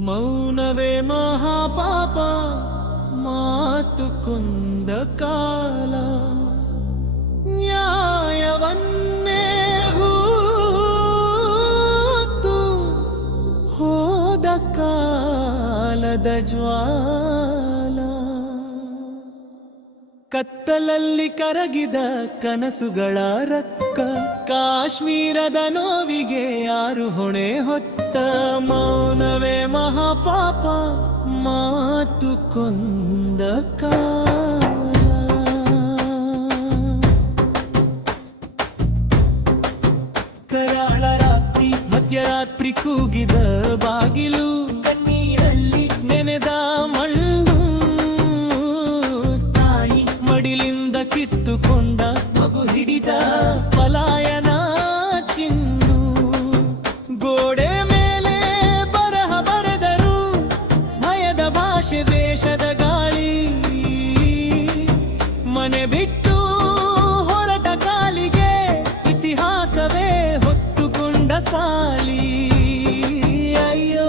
ಮೌನವೇ ಮಹಾಪಾಪ ಮಾತು ಕೊಂದ ಕಾಲ ನ್ಯಾಯವನ್ನೇ ಹೂತು ಹೋದ ಕಾಲದ ಜ್ವಾಲ ಕತ್ತಲಲ್ಲಿ ಕರಗಿದ ಕನಸುಗಳ ರಕ್ಕ ಕಾಶ್ಮೀರದ ನೋವಿಗೆ ಯಾರು ಹೊಣೆ ಹೊತ್ತ ಮೌನವೇ ಮಹಾಪಾಪ ಮಾತು ಕೊಂದ ಕಾಲ ಕರಾಳ ರಾತ್ರಿ ಮಧ್ಯರಾತ್ರಿ ಕೂಗಿದ ಬಾಗಿಲು ಕಣ್ಣೀರಲ್ಲಿ ನೆನೆದ ಮಣ್ಣು ತಾಯಿ ಮಡಿಲಿಂದ ಕಿತ್ತುಕೊಂಡ ಮಗು ಹಿಡಿದ ಪಲಾಯನ ಚಿನ್ನು ಗೋಡೆ ಮೇಲೆ ಬರಹ ಬರೆದರು ಭಯದ ಭಾಷೆ ದೇಶದ ಗಾಳಿ ಮನೆ ಬಿಟ್ಟು ಹೊರಟ ಕಾಲಿಗೆ ಇತಿಹಾಸವೇ ಹೊತ್ತುಕೊಂಡ ಸಾಲಿ ಅಯ್ಯೋ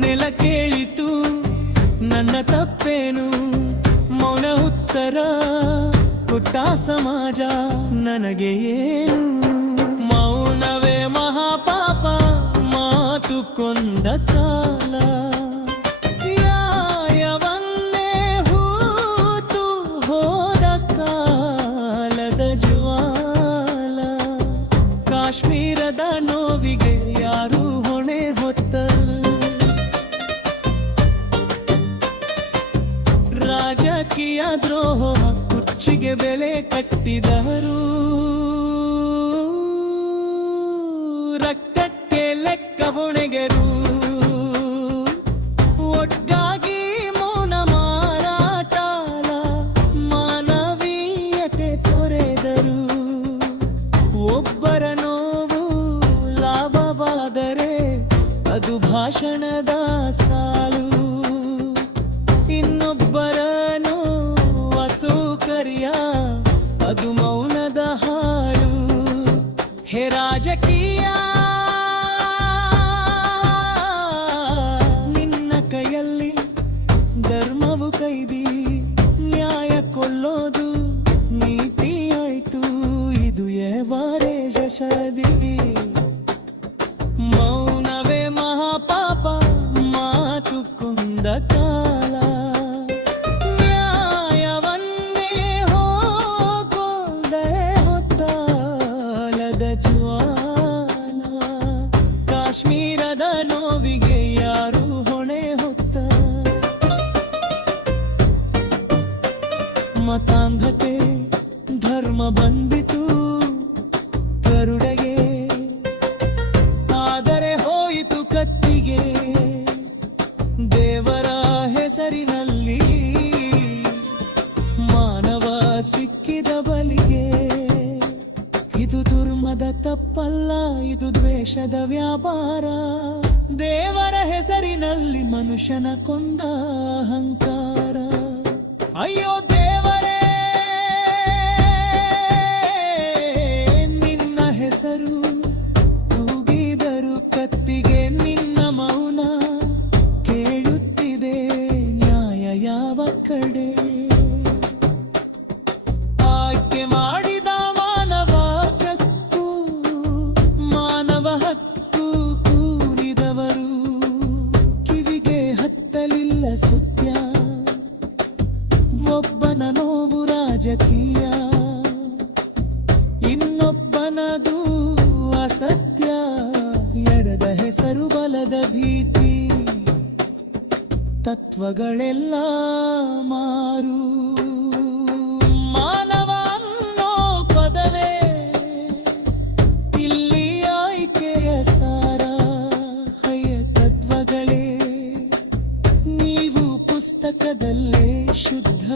ನೆಲ ಕೇಳಿತು ನನ್ನ ತಪ್ಪೇನು ಮೌನ ಉತ್ತರ ಕೊಟ್ಟ ಸಮಾಜ ನನಗೆ ಏನು ಮೌನವೇ ಮಹಾಪಾಪ ಮಾತು ಕೊಂದ ಕಾಲ ನ್ಯಾಯವನ್ನೇ ಹೂತು ಹೋದ ಕಾಲದ ಜ್ವಾಲ ಕಾಶ್ಮೀರದ ನೋವಿಗೆ ಯಾರು ಹೊಣೆ ಹೊತ್ತ ರಾಜಕೀಯ ದ್ರೋಹ ಕುರ್ಚಿಗೆ ಬೆಲೆ ಕಟ್ಟಿದರು ರಕ್ತಕ್ಕೆ ಲೆಕ್ಕ ಹೊಣೆಗೆರು ಒಟ್ಟಾಗಿ ಮೌನ ಮಾರಾಟಾಲ ಮಾನವೀಯತೆ ತೊರೆದರು ಒಬ್ಬರ ನೋವು ಲಾಭವಾದರೆ ಅದು ಭಾಷಣದ ಸಾಲು ಇನ್ನೊಬ್ಬರನು ಅಸೌಕರ್ಯ ಅದು ಮೌನದ ಹಾಳು ಹೇ ರಾಜಕೀಯ ನಿನ್ನ ಕೈಯಲ್ಲಿ ಧರ್ಮವು ಕೈದಿ ನ್ಯಾಯ ಕೊಳ್ಳೋದು ನೀತಿ ಆಯ್ತು ಇದು ಎವರೇಜ ಶರದಿ ಮೌನವೇ ಮಹಾಪಾಪ ಮಾತು ಕೊಂದ ಕಾಲ ನ್ಯಾಯವನ್ನೇ ಹೋಗೋದೆ ಹೊತ್ತಾಲದ ಜ್ವಾಲ ಕಾಶ್ಮೀರದ ನೋವಿಗೆ ಯಾರು ಹೊಣೆ ಹೊತ್ತ ಮತಾಂಧತೆ ಧರ್ಮ ಬಂದಿತು ಕರುಡೆಗೆ ಆದರೆ ಹೋಯಿತು ಕತ್ತಿಗೆ ದೇವರ ಹೆಸರಿನಲ್ಲಿ ಮಾನವ ಸಿಕ್ಕಿದ ಬಲಿಗೆ ಇದು ದುರ್ಮದ ತಪ್ಪಲ್ಲ ಇದು ದ್ವೇಷದ ವ್ಯಾಪಾರ ದೇವರ ಹೆಸರಿನಲ್ಲಿ ಮನುಷ್ಯನ ಕೊಂದ ಅಹಂಕಾರ ಅಯ್ಯೋ ದೇವರೇ ನಿನ್ನ ಹೆಸರು ಕೂಗಿದರು ಕತ್ತಿಗೆ ನಿನ್ನ ಮೌನ ಕೇಳುತ್ತಿದೆ ನ್ಯಾಯ ಯಾವ ಕಡೆ ಆಯ್ಕೆ ಮಾಡಿದ ಮಾನವ ಹಕ್ಕು ಮಾನವ ಹಕ್ಕು ಕೂರಿದವರು ಕಿವಿಗೆ ಹತ್ತಲಿಲ್ಲ ಸತ್ಯ ಒಬ್ಬನ ನೋವು ರಾಜಕೀಯ ಇನ್ನೊಬ್ಬನದು ಅಸತ್ಯ ಎಡದ ಹೆಸರು ಬಲದ ಭೀತಿ ತತ್ವಗಳೆಲ್ಲ ಮಾರು ಮಾನವ ಅನ್ನೋ ಪದವೇ ಇಲ್ಲಿ ಆಯ್ಕೆಯ ಸಾರ ಹಯ ತತ್ವಗಳೇ ನೀವು ಪುಸ್ತಕದಲ್ಲೇ ಶುದ್ಧ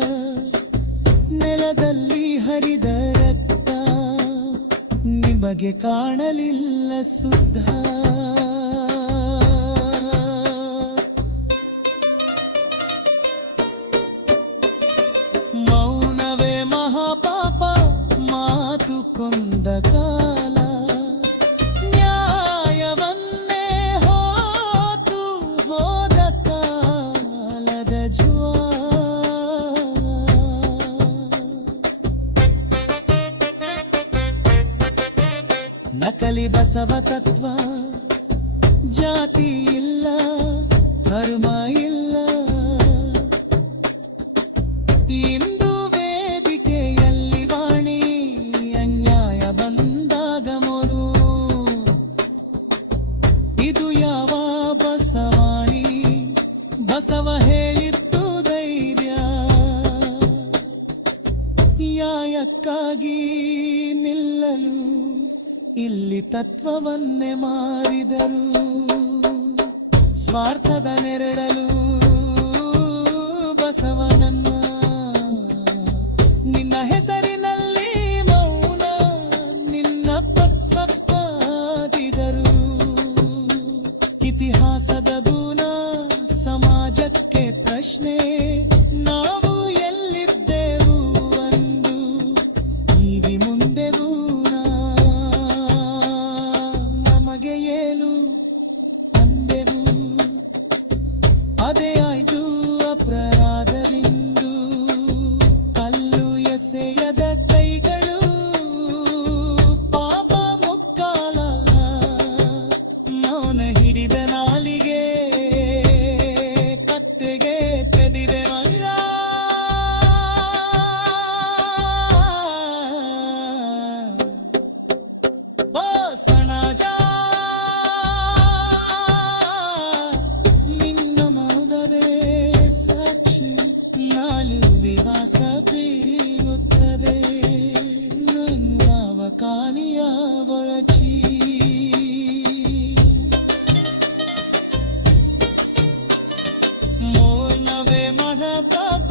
ನೆಲದಲ್ಲಿ ಹರಿದ ರಕ್ತ ನಿಮಗೆ ಕಾಣಲಿಲ್ಲ ಸುದ್ದ ಮೌನವೇ ಮಹಾಪಾಪ ಮಾತು ಕೊಂದ ಕಾಲ ನ್ಯಾಯವನ್ನೇ ಹೋತು ಹೋದ ಬಸವ ತತ್ವ ಜಾತಿ ಇಲ್ಲ ಧರ್ಮ ಇಲ್ಲ ಇಂದು ವೇದಿಕೆಯಲ್ಲಿ ವಾಣಿ ಅನ್ಯಾಯ ಬಂದಾಗ ಮೊರು ಇದು ಯಾವ ಬಸವಾಣಿ ಬಸವ ಹೇಳಿತ್ತು ಧೈರ್ಯ ನ್ಯಾಯಕ್ಕಾಗಿ ನಿಲ್ಲಲು ಇಲ್ಲಿ ತತ್ವವನ್ನೇ ಮಾರಿದರು ಸ್ವಾರ್ಥದ ನೆರಳಲು ಬಸವನನ್ನ ನಿನ್ನ ಹೆಸರಿನಲ್ಲಿ ಮೌನ ನಿನ್ನ ಪಕ್ಕದಿದರು ಇತಿಹಾಸದ ಬೂನ ಸಮಾಜಕ್ಕೆ ಪ್ರಶ್ನೆ ನಾವು ಎಲ್ಲಿದ್ದೆವು ಅಂದು ಟಿವಿ ಮುಂದೆವು ನಮಗೆ ಏನು ಅಂದೆವು ಅದೇ ಆಯ್ತು ಅಪರಾಧದಿಂದು ಕಲ್ಲು ಎಸೆಯದ ಕೈಗಳು ಪಾಪ ಮುಕ್ಕಾಲ ಮೌನ ಹಿಡಿದ ನಾಲಿಗೆ ಕತ್ತೆಗೆ ತೆದಿದೆ ಮಲ್ಲ ಬಾಸಣಜ ನಿನ್ನ ಮೌದವೇ ಸಾಕ್ಷಿ ನಾಲು ವಿವಾಸ ಬೀರುತ್ತದೆ ನನ್ನವ ಕಾಣಿಯ ಒಳಚಿ ಮೌನವೇ ಮಹಾಪಾಪ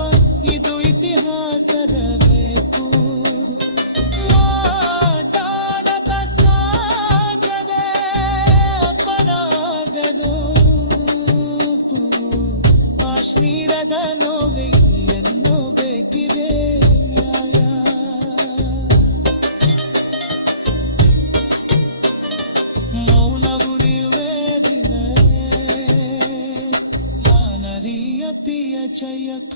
ಇದು ಇತಿಹಾಸದ ಬೇಕು ಮಾತಾಡದ ಸಾಜವೇ ಅಪರಾಧದು ಕಾಶ್ಮೀರದ ನೋವೆಯನ್ನು ಬೇಕಿದೆ ನ್ಯಾಯ ಮೌನ ಉರಿಯುವೆ ದಿನ ಮಾನವೀಯತೆಯ ಜಯಕ